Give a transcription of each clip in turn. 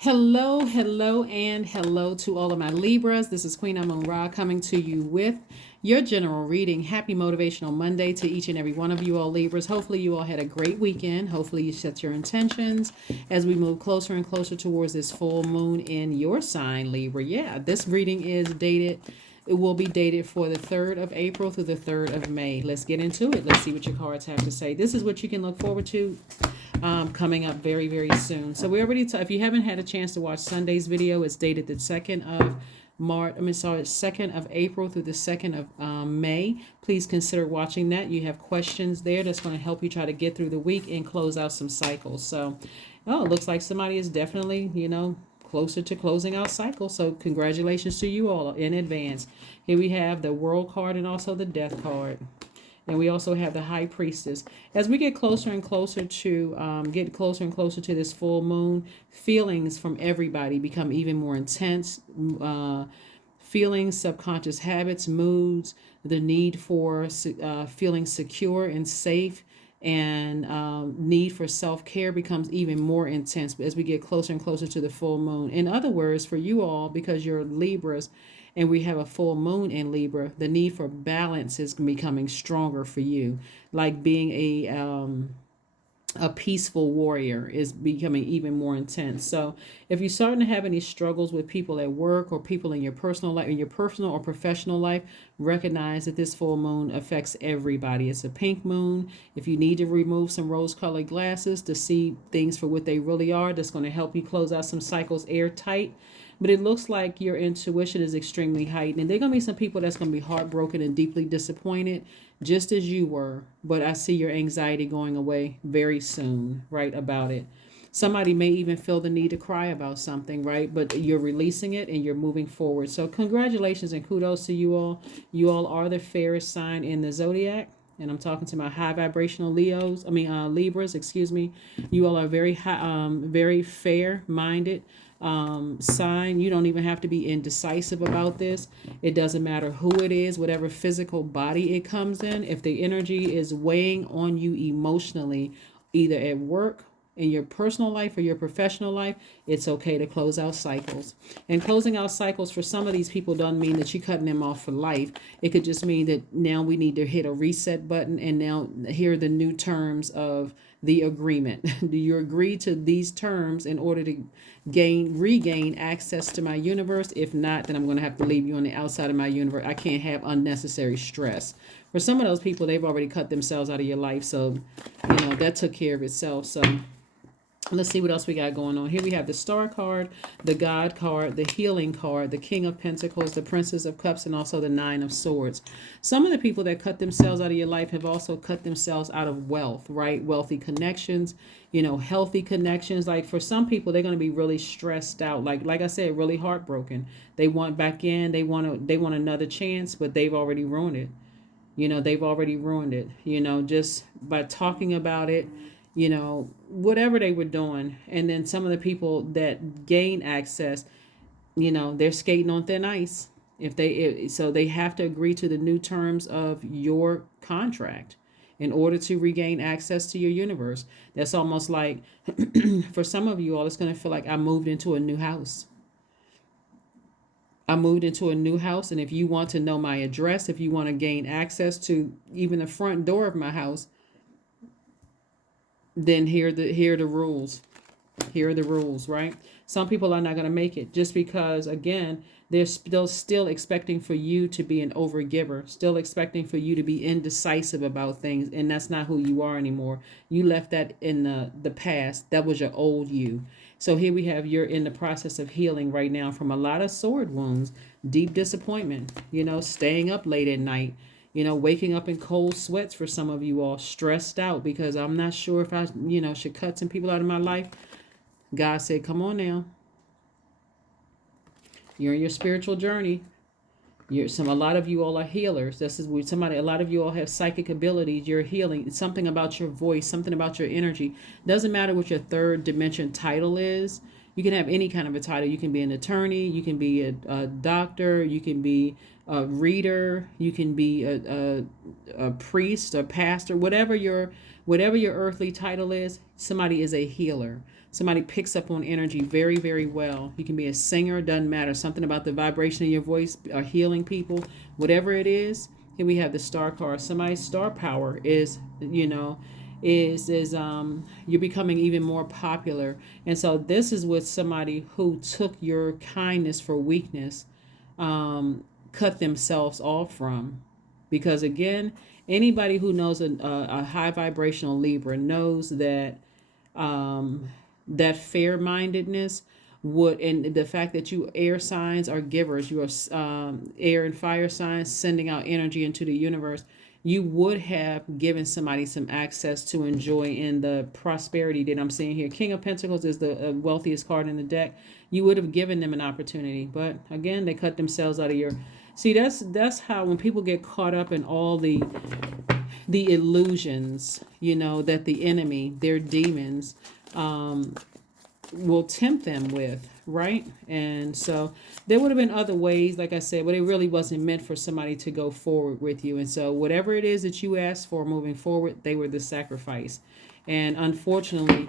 Hello, hello, and hello to all of my Libras. This is Queen Amun Ra coming to you with your general reading. Happy Motivational Monday to each and every one of you all Libras. Hopefully you all had a great weekend. Hopefully you set your intentions as we move closer and closer towards this full moon in your sign, Libra. Yeah, this reading is dated. It will be dated for the 3rd of April through the 3rd of May. Let's get into it. Let's see what your cards have to say. This is what you can look forward to coming up very, very soon. So we already, if you haven't had a chance to watch Sunday's video, it's dated the 2nd of March. 2nd of April through the 2nd of May. Please consider watching that. You have questions there that's going to help you try to get through the week and close out some cycles. So, oh, it looks like somebody is definitely, closer to closing out cycles. So congratulations to you all in advance. Here we have the World card and also the Death card. And we also have the High Priestess. As we get closer and closer to this full moon, feelings from everybody become even more intense. Feelings, subconscious habits, moods, the need for feeling secure and safe, and need for self-care becomes even more intense as we get closer and closer to the full moon. In other words, for you all, because you're Libras and we have a full moon in Libra, the need for balance is becoming stronger for you. Like being a peaceful warrior is becoming even more intense. So if you're starting to have any struggles with people at work or people in your personal life, in your personal or professional life, recognize that this full moon affects everybody. It's a pink moon. If you need to remove some rose-colored glasses to see things for what they really are, that's going to help you close out some cycles airtight. But it looks like your intuition is extremely heightened. And there are going to be some people that's going to be heartbroken and deeply disappointed, just as you were. But I see your anxiety going away very soon, right, about it. Somebody may even feel the need to cry about something, right? But you're releasing it and you're moving forward. So congratulations and kudos to you all. You all are the fairest sign in the Zodiac. And I'm talking to my high vibrational Libras, excuse me. You all are very high, very fair minded sign. You don't even have to be indecisive about this. It doesn't matter who it is, whatever physical body it comes in. If the energy is weighing on you emotionally, either at work, in your personal life or your professional life, it's okay to close out cycles. And closing out cycles for some of these people doesn't mean that you're cutting them off for life. It could just mean that now we need to hit a reset button, and now here are the new terms of the agreement. Do you agree to these terms in order to regain access to my universe? If not, then I'm going to have to leave you on the outside of my universe. I can't have unnecessary stress. For some of those people, they've already cut themselves out of your life, so that took care of itself. So let's see what else we got going on. Here we have the Star card, the God card, the Healing card, the King of Pentacles, the Princess of Cups, and also the Nine of Swords. Some of the people that cut themselves out of your life have also cut themselves out of wealth, right? Wealthy connections, healthy connections. Like for some people, they're going to be really stressed out. Like I said, really heartbroken. They want back in. They want another chance, but they've already ruined it. They've already ruined it. Just by talking about it. Whatever they were doing. And then some of the people that gain access, they're skating on thin ice. So they have to agree to the new terms of your contract in order to regain access to your universe. That's almost like, for some of you all, it's going to feel like I moved into a new house. I moved into a new house, and if you want to know my address, if you want to gain access to even the front door of my house, then here are the rules. Here are the rules, right? Some people are not going to make it just because, again, they're still expecting for you to be an overgiver, still expecting for you to be indecisive about things, and that's not who you are anymore. You left that in the past. That was your old you. So here we have, you're in the process of healing right now from a lot of sword wounds, deep disappointment, staying up late at night, waking up in cold sweats for some of you all, stressed out because I'm not sure if I, should cut some people out of my life. God said, come on now. You're in your spiritual journey. A lot of you all are healers. This is a lot of you all have psychic abilities. You're healing. It's something about your voice, something about your energy. Doesn't matter what your third dimension title is. You can have any kind of a title. You can be an attorney. You can be a doctor. You can be a reader. You can be a priest, a pastor, whatever your earthly title is. Somebody is a healer. Somebody picks up on energy very, very well. You can be a singer, doesn't matter. Something about the vibration of your voice or healing people, whatever it is. Here we have the star card. Somebody's star power is, you're becoming even more popular. And so this is with somebody who took your kindness for weakness, cut themselves off from. Because again, anybody who knows a high vibrational Libra knows that that fair-mindedness would, and the fact that you air signs are givers, you are air and fire signs sending out energy into the universe, you would have given somebody some access to enjoy in the prosperity that I'm seeing here. King of Pentacles is the wealthiest card in the deck. You would have given them an opportunity, but again, they cut themselves out of your. See, that's how when people get caught up in all the illusions, that the enemy, their demons, will tempt them with, right? And so there would have been other ways, like I said, but it really wasn't meant for somebody to go forward with you. And so whatever it is that you asked for moving forward, they were the sacrifice. And unfortunately,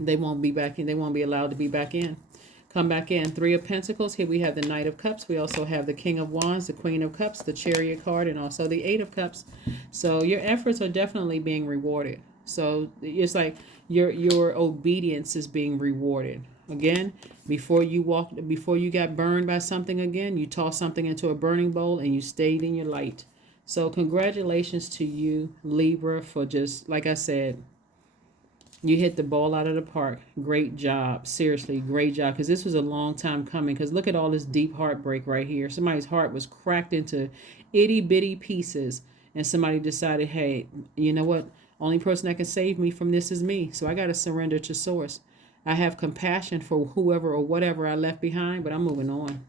they won't be back in. They won't be allowed to be back in. Come back in. Three of Pentacles. Here we have the Knight of Cups. We also have the King of Wands, the Queen of Cups, the Chariot card, and also the Eight of Cups. So your efforts are definitely being rewarded. So it's like your obedience is being rewarded. Again, before you got burned by something again, you tossed something into a burning bowl and you stayed in your light. So congratulations to you, Libra, for just, like I said, you hit the ball out of the park. Great job. Seriously, great job. Because this was a long time coming. Because look at all this deep heartbreak right here. Somebody's heart was cracked into itty bitty pieces. And somebody decided, hey, you know what? Only person that can save me from this is me. So I got to surrender to source. I have compassion for whoever or whatever I left behind, but I'm moving on.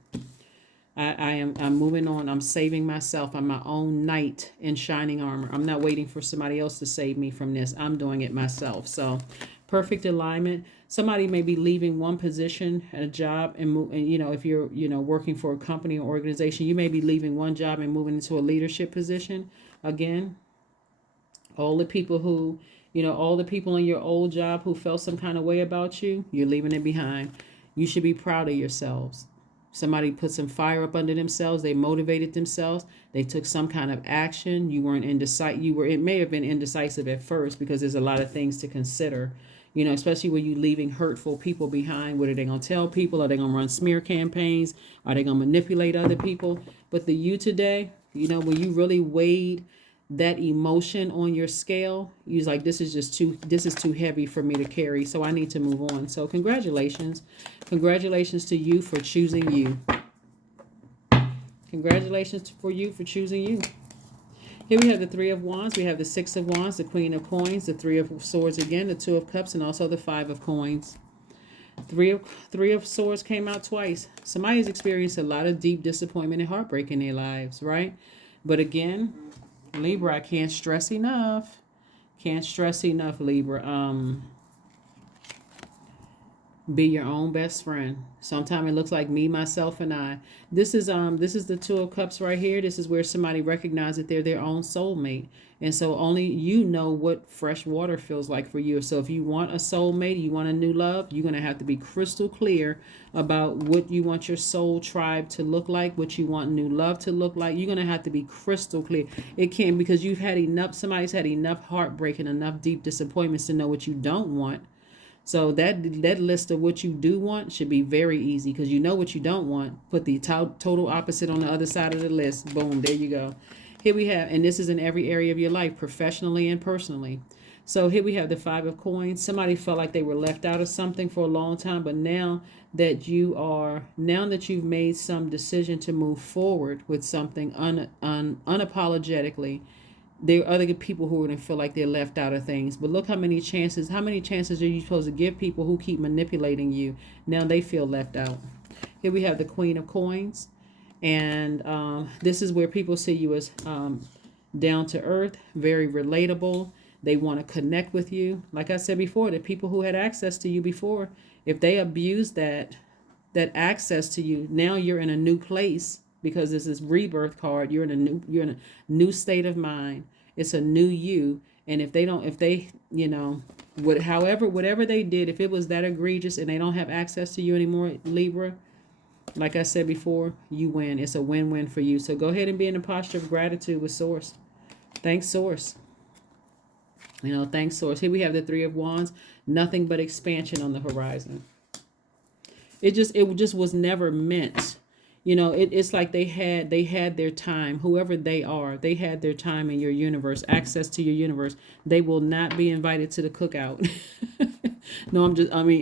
I'm moving on. I'm saving myself. I'm my own knight in shining armor. I'm not waiting for somebody else to save me from this. I'm doing it myself. So perfect alignment. Somebody may be leaving one position at a job and if you're, working for a company or organization, you may be leaving one job and moving into a leadership position. Again, all the people who, all the people in your old job who felt some kind of way about you, you're leaving it behind. You should be proud of yourselves. Somebody put some fire up under themselves. They motivated themselves. They took some kind of action. You weren't indecisive. It may have been indecisive at first because there's a lot of things to consider, especially when you're leaving hurtful people behind. What are they going to tell people? Are they going to run smear campaigns? Are they going to manipulate other people? But the you today, when you really weighed that emotion on your scale, you was like, this is too heavy for me to carry, so I need to move on. So congratulations to you for choosing you. Congratulations for you for choosing you. Here we have the Three of Wands, we have the Six of Wands, the Queen of Coins, the Three of Swords again, the Two of Cups, and also the Five of Coins. Three of Swords came out twice. Somebody's experienced a lot of deep disappointment and heartbreak in their lives, right? But again, Libra, I can't stress enough. Libra. Be your own best friend. Sometimes it looks like me, myself, and I. This is the Two of Cups right here. This is where somebody recognizes that they're their own soulmate. And so only you know what fresh water feels like for you. So if you want a soulmate, you want a new love, you're going to have to be crystal clear about what you want your soul tribe to look like, what you want new love to look like. You're going to have to be crystal clear. It can't, because somebody's had enough heartbreak and enough deep disappointments to know what you don't want. So that list of what you do want should be very easy, because you know what you don't want. Put the total opposite on the other side of the list. Boom, there you go. Here we have, and this is in every area of your life, professionally and personally. So here we have the Five of Coins. Somebody felt like they were left out of something for a long time, but now that you've made some decision to move forward with something unapologetically, there are other people who are going to feel like they're left out of things. But look how many chances are you supposed to give people who keep manipulating you? Now they feel left out. Here we have the Queen of Coins. And this is where people see you as down to earth, very relatable. They want to connect with you. Like I said before, the people who had access to you before, if they abuse that access to you, now you're in a new place. Because this is rebirth card, you're in a new state of mind. It's a new you, And if they, whatever they did, if it was that egregious and they don't have access to you anymore, Libra, like I said before, you win. It's a win-win for you. So go ahead and be in a posture of gratitude with Source. Thanks, Source. Thanks, Source. Here we have the Three of Wands. Nothing but expansion on the horizon. It just was never meant. It's like they had their time. Whoever they are, they had their time in your universe, access to your universe. They will not be invited to the cookout. No,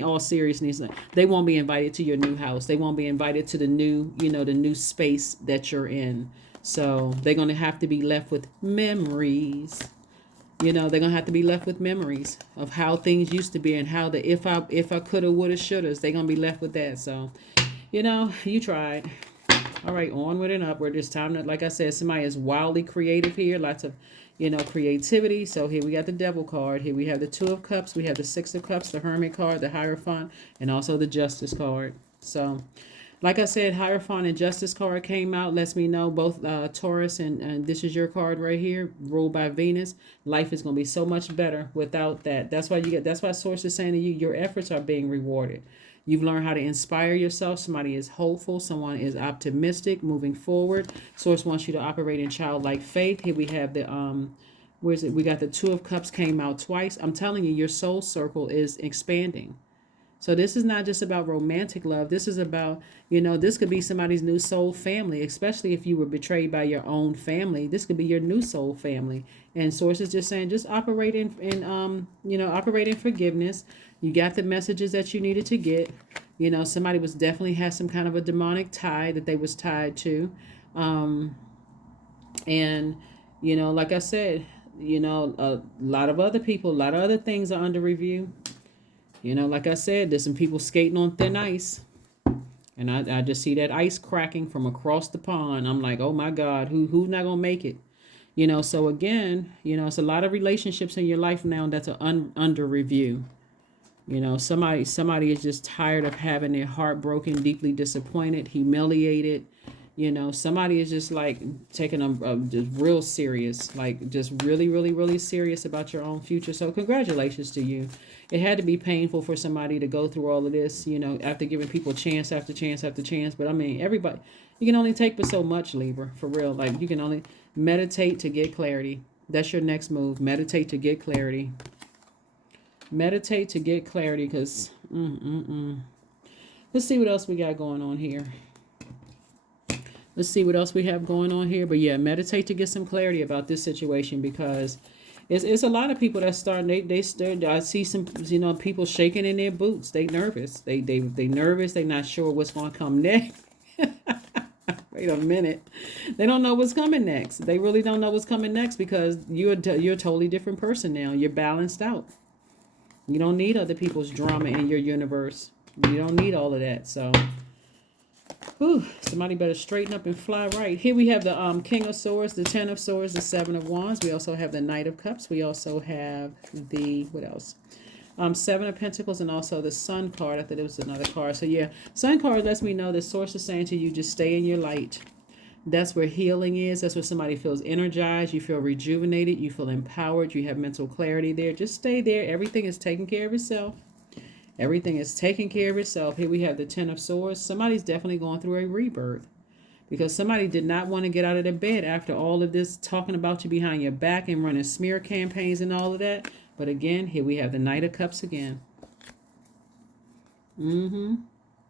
all seriousness, they won't be invited to your new house. They won't be invited to the new, the new space that you're in. So they're going to have to be left with memories. They're going to have to be left with memories of how things used to be and how the if I coulda, woulda, shouldas, they're going to be left with that. So, you tried. All right, onward and upward. It's time to, like I said, somebody is wildly creative here. Lots of, creativity. So here we got the Devil card. Here we have the Two of Cups. We have the Six of Cups, the Hermit card, the Hierophant, and also the Justice card. So, like I said, Hierophant and Justice card came out. Lets me know both Taurus and this is your card right here, ruled by Venus. Life is going to be so much better without that. That's why Source is saying to you, your efforts are being rewarded. You've learned how to inspire yourself. Somebody is hopeful. Someone is optimistic, moving forward. Source wants you to operate in childlike faith. Here we have the we got the Two of Cups came out twice. I'm telling you, your soul circle is expanding. So this is not just about romantic love. This is about, this could be somebody's new soul family, especially if you were betrayed by your own family. This could be your new soul family. And Source is just saying, just operate operate in forgiveness. You got the messages that you needed to get. Somebody was definitely has some kind of a demonic tie that they was tied to. And, like I said, a lot of other people, a lot of other things are under review. Like I said, there's some people skating on thin ice. And I just see that ice cracking from across the pond. I'm like, oh my God, who's not going to make it? So again, it's a lot of relationships in your life now that's under review. Somebody is just tired of having their heart broken, deeply disappointed, humiliated. Somebody is just like taking them just real serious, like just really, really, really serious about your own future. So congratulations to you. It had to be painful for somebody to go through all of this, after giving people chance after chance after chance. But I mean, everybody, you can only take but so much, Libra, for real. Like you can only meditate to get clarity. That's your next move. Meditate to get clarity. Meditate to get clarity because, Let's see what else we got going on here. Let's see what else we have going on here. But yeah, meditate to get some clarity about this situation because it's a lot of people that start. I see some people shaking in their boots. They nervous. They nervous. They not sure what's going to come next. Wait a minute. They don't know what's coming next. They really don't know what's coming next because you're a totally different person now. You're balanced out. You don't need other people's drama in your universe. You don't need all of that. So. Somebody better straighten up and fly right. Here we have the King of Swords, the Ten of Swords, the Seven of Wands. We also have the Knight of Cups. We also have the, what else? Seven of Pentacles and also the Sun card. I thought it was another card. So yeah, Sun card lets me know that Source is saying to you, just stay in your light. That's where healing is. That's where somebody feels energized. You feel rejuvenated. You feel empowered. You have mental clarity there. Just stay there. Everything is taking care of itself. Everything is taking care of itself. Here we have the Ten of Swords. Somebody's definitely going through a rebirth because somebody did not want to get out of their bed after all of this talking about you behind your back and running smear campaigns and all of that. But again, here we have the Knight of Cups again. You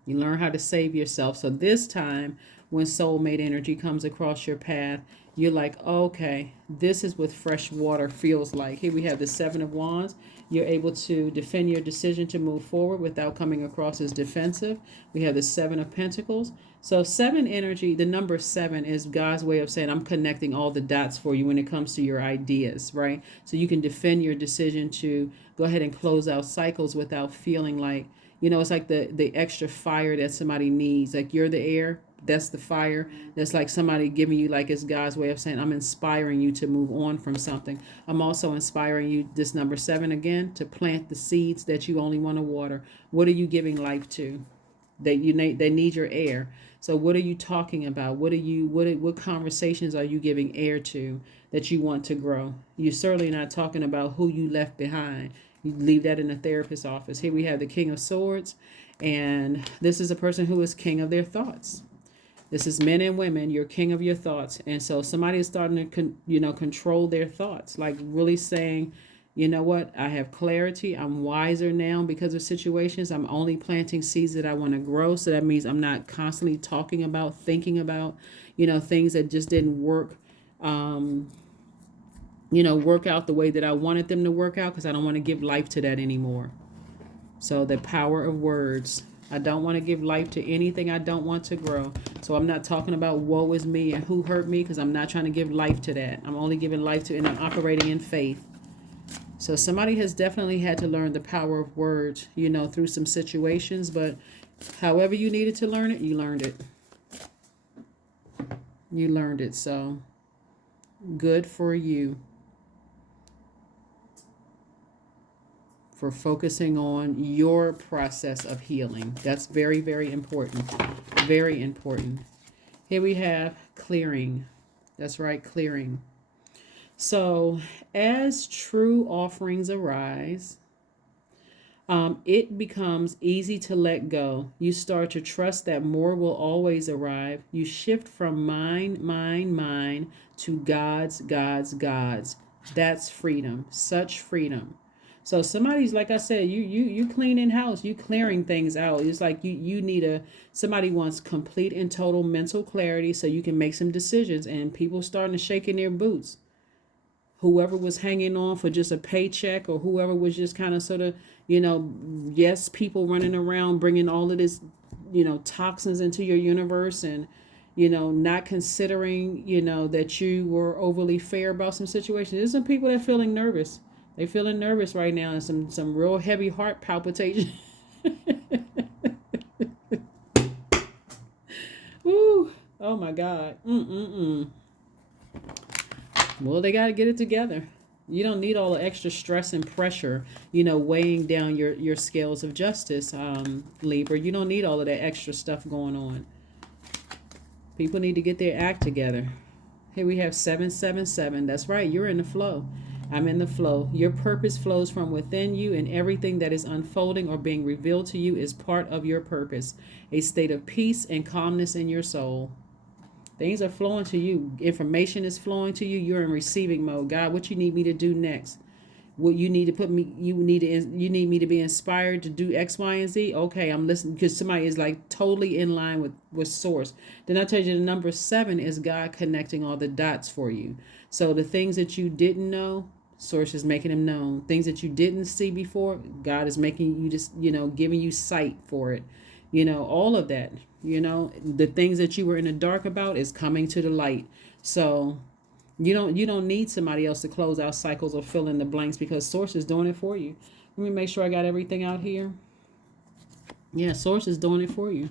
learn how to save yourself. So this time when soulmate energy comes across your path, you're like, okay, this is what fresh water feels like. Here we have the Seven of Wands. You're able to defend your decision to move forward without coming across as defensive. We have the Seven of Pentacles. So seven energy, the number seven is God's way of saying, I'm connecting all the dots for you when it comes to your ideas, right? So you can defend your decision to go ahead and close out cycles without feeling like, it's like the extra fire that somebody needs. Like you're the air. That's the fire. That's like somebody giving you, like it's God's way of saying, I'm inspiring you to move on from something. I'm also inspiring you, this number seven again, to plant the seeds that you only want to water. What are you giving life to? They need your air. So what are you talking about? What conversations are you giving air to that you want to grow? You're certainly not talking about who you left behind. You leave that in the therapist's office. Here we have the King of Swords, and this is a person who is king of their thoughts. This is men and women. You're king of your thoughts, and so somebody is starting to control their thoughts, like really saying, you know what? I have clarity. I'm wiser now because of situations. I'm only planting seeds that I want to grow. So that means I'm not constantly talking about, thinking about, things that just didn't work, work out the way that I wanted them to work out, because I don't want to give life to that anymore. So the power of words. I don't want to give life to anything I don't want to grow. So I'm not talking about woe is me and who hurt me, because I'm not trying to give life to that. I'm only giving life to, and I'm operating in faith. So somebody has definitely had to learn the power of words, through some situations, but however you needed to learn it, you learned it. You learned it. So good for you for focusing on your process of healing. That's very, very important. Very important. Here we have clearing. That's right, clearing. So as true offerings arise, it becomes easy to let go. You start to trust that more will always arrive. You shift from mine to God's. That's freedom. Such freedom. So somebody's, like I said, you cleaning house, you clearing things out. It's like you need somebody wants complete and total mental clarity so you can make some decisions, and people starting to shake in their boots. Whoever was hanging on for just a paycheck, or whoever was just kind of sort of, yes, people running around bringing all of this, toxins into your universe, and, not considering, that you were overly fair about some situations. There's some people that are feeling nervous. They're feeling nervous right now, and some real heavy heart palpitation. Woo! Oh my God. Well, they got to get it together. You don't need all the extra stress and pressure, weighing down your scales of justice, Libra. You don't need all of that extra stuff going on. People need to get their act together. Here we have 777. That's right. You're in the flow. I'm in the flow. Your purpose flows from within you, and everything that is unfolding or being revealed to you is part of your purpose. A state of peace and calmness in your soul. Things are flowing to you. Information is flowing to you. You're in receiving mode. God, what you need me to do next? What you need to put me? You need me to be inspired to do X, Y, and Z. Okay, I'm listening, because somebody is like totally in line with source. Then I tell you, the number 7 is God connecting all the dots for you. So the things that you didn't know, source is making them known. Things that you didn't see before, God is making you just, giving you sight for it. All of that. The things that you were in the dark about is coming to the light. So you don't need somebody else to close out cycles or fill in the blanks, because source is doing it for you. Let me make sure I got everything out here. Yeah, source is doing it for you.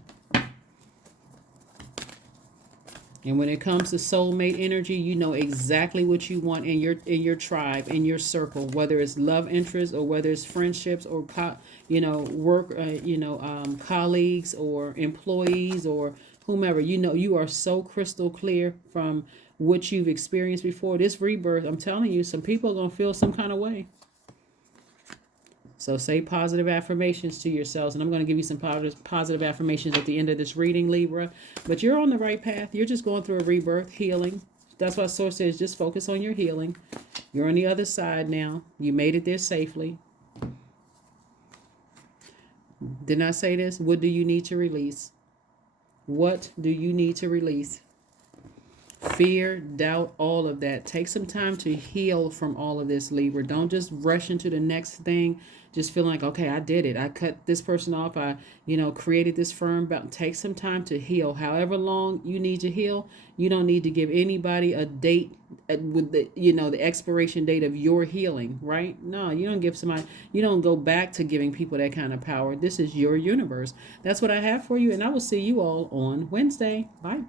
And when it comes to soulmate energy, you know exactly what you want in your tribe, in your circle, whether it's love interests or whether it's friendships or work, colleagues or employees or whomever. You are so crystal clear from what you've experienced before. This rebirth, I'm telling you, some people are gonna feel some kind of way. So say positive affirmations to yourselves. And I'm going to give you some positive affirmations at the end of this reading, Libra. But you're on the right path. You're just going through a rebirth, healing. That's why Source says just focus on your healing. You're on the other side now. You made it there safely. Didn't I say this? What do you need to release? What do you need to release? Fear, doubt, all of that. Take some time to heal from all of this, Libra. Don't just rush into the next thing. Just feeling like, okay, I did it. I cut this person off. I, created this firm. But take some time to heal. However long you need to heal, you don't need to give anybody a date with the expiration date of your healing, right? No, you don't give somebody, you don't go back to giving people that kind of power. This is your universe. That's what I have for you. And I will see you all on Wednesday. Bye.